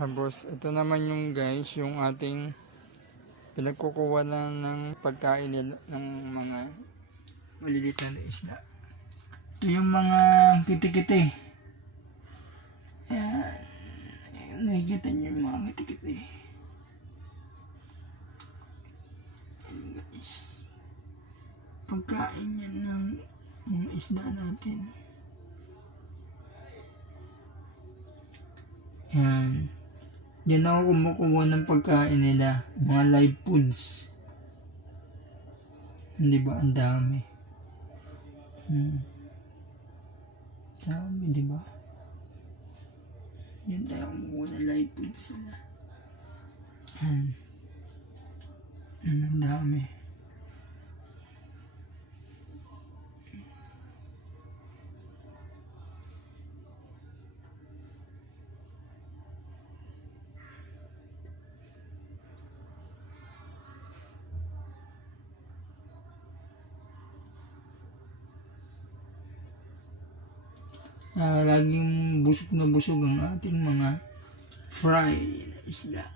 Tapos ito naman yung guys, yung ating pinagkukuha lang ng pagkain nila ng mga maliliit na isda. Ito yung mga kiti-kiti. Ayan. Nakikita niyo yung mga kiti-kiti. Ayan guys. Pagkain yan ng mga isda natin. Ayan. Yan ako kumukuha ng pagkain nila. Mga live foods. Hindi ba? Ang dami. Dami, di ba? Yan tayo kumukuha ng live foods nila. Ayan. Yan ang dami. Laging busog na busog ang ating mga fry na isda.